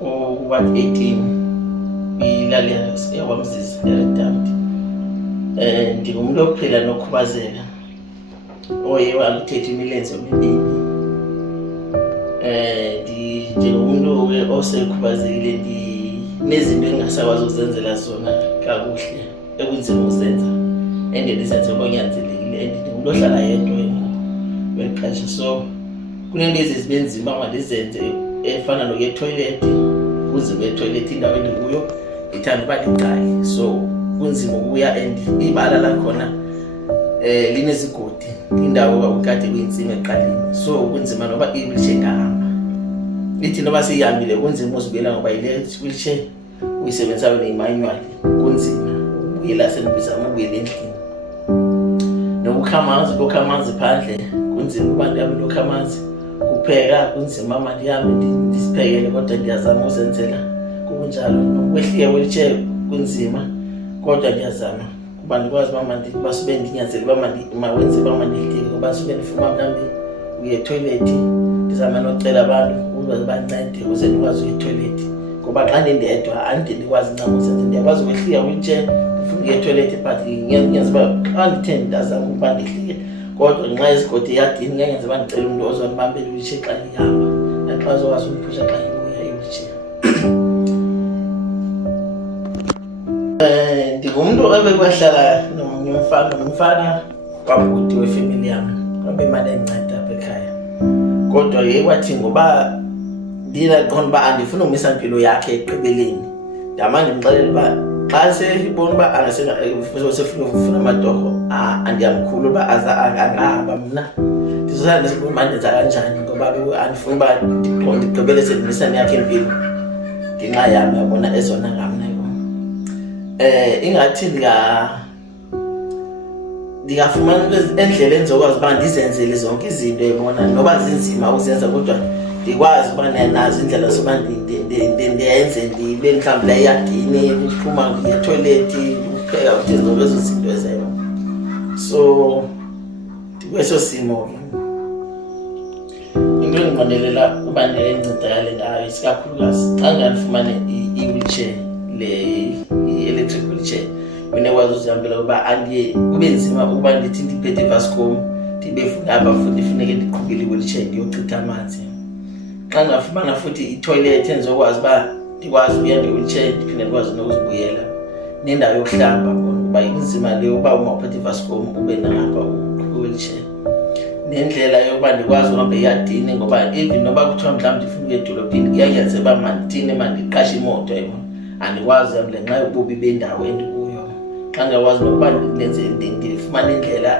what 18 ilale yakwamzizi eDamti. Ndingumuntu ophila nokhubazeka oye walithetha imilenze emibili. Njengomuntu osekhubazekile nezinto engingasakwazi ukuzenzela zona kakuhle ekunzima ukuzenza endizenze konyanzelekile ndingumuntu ohlala yedwa wexesha, so kunento ezibenzima mandizenze efana nokuya etoilet. Kunzima etoilet indawo endikuyo ngithanda uba ndiqale, so kunzima ukuya and ibala lakhona linezigodi indawo ukade kuyintsima eqaleni, so kunzima noba i-wheelchair ingahamba. Lithi noba siyihambile kunzima uzibuyela ngoba ile wheelchair uyisebenzisayo neyimanual, kunzima ubuyela senibizama ubuyela endlini. Nokukha amanzi phandle kunzima uba ndihambe lokha amanzi. Kupheka kunzima uma ndihambe ndisiphekele, kodwa ndiyazama uzenzela kunjalo. Nokwehlika wheelchair kunzima, kodwa ndiyazama kuba ndikwazi uba sube ndinyanzele uba mawenze uba mandihlike, ngoba sube ndifuma mhlawumbi uye etoilet ndizama nocela abantu ukuze bancede ukuze ndikwazi uye etoilet, ngoba xa ndindedwa andikwazi ncam uzenza. Ndiyakwazi ukwehlika wheelchair ndifuna ukuya etoilet, but ngenza uba xa ndithe ndazama ukuba ndihlike, kodwa ngenxa yezigodi eyadini ngenza uba ndicela umntu ozondibambela i-wheelchair xa ndihamba naxa azokwazi undiphusha xa ndibuya i-wheelchair. Ndingumntu ebekwahlala nomfana kwabhuti wefemeli yam, wabemane endinceda apha ekhaya, kodwa kwathi ngoba ndiyaqonda uba andifuna umisa impilo yakhe ekugqibeleni, ndihamba ndimxelela uba xa sebona uba sefuna ukufuna amatorho andiyamkhulu uba angahamba, mna ndizosala ndisibona uba ndenza kanjani, ngoba andifuna uba ndigqibele sendimisane yakhe impilo ngenxa yam, yabona ezona ngamna. Ingathi ndingafumana endlela endizokwazi uba ndizenzele zonke izinto yabona, noba zinzima uzenza, kodwa ndikwazi uba nazo indlela zoba ndiyenze, ndibe mhlawumbi la eyadini, ukuphuma ngiye etoilet, ukupheka, ukuthi zonke ezo zinto ezeyo. So ndikweso simo ke. Into endinqwenelela uba ndincedakale ngayo isikakhulukazi xa ndingafumane i-wheelchair, i-electric wheelchair enekwazi uzihambela, uba kube nzima ukuba ndithi ndiphethe Vascom ndibe apha futhi funeke ndiqhubile i-wheelchair ndiyochitha amanzi. Xa ndingafumana futhi i-toilet endizokwazi uba ndikwazi ukuya nge-wheelchair ndiphinde ndikwazi nokuzibuyela, nendawo yokuhlamba, ngoba inzima le uba uma uphethe Vascom ube nangapha i-wheelchair, nendlela yokuba ndikwazi uhamba eyadini, ngoba even noba kuthiwa mhlawumbi ndifuna ukuya edolophini kuyanyanzela uba mandithini mandiqashe imoto, yabona andikwazi uhamba ngenxa yobubi bendawo endikuyo. Xa ndingakwazi nokuba ndifumane indlela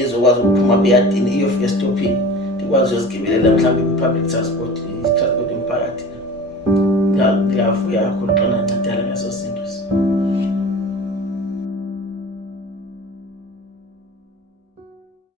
ezokwazi ukuphuma apha eyadini iyofika estopini, ndikwazi uyozigibelela mhlawumbi kwi-public transport, i-transport emphakathini. Ndiyavuya kakhulu xa ndincedakala ngeso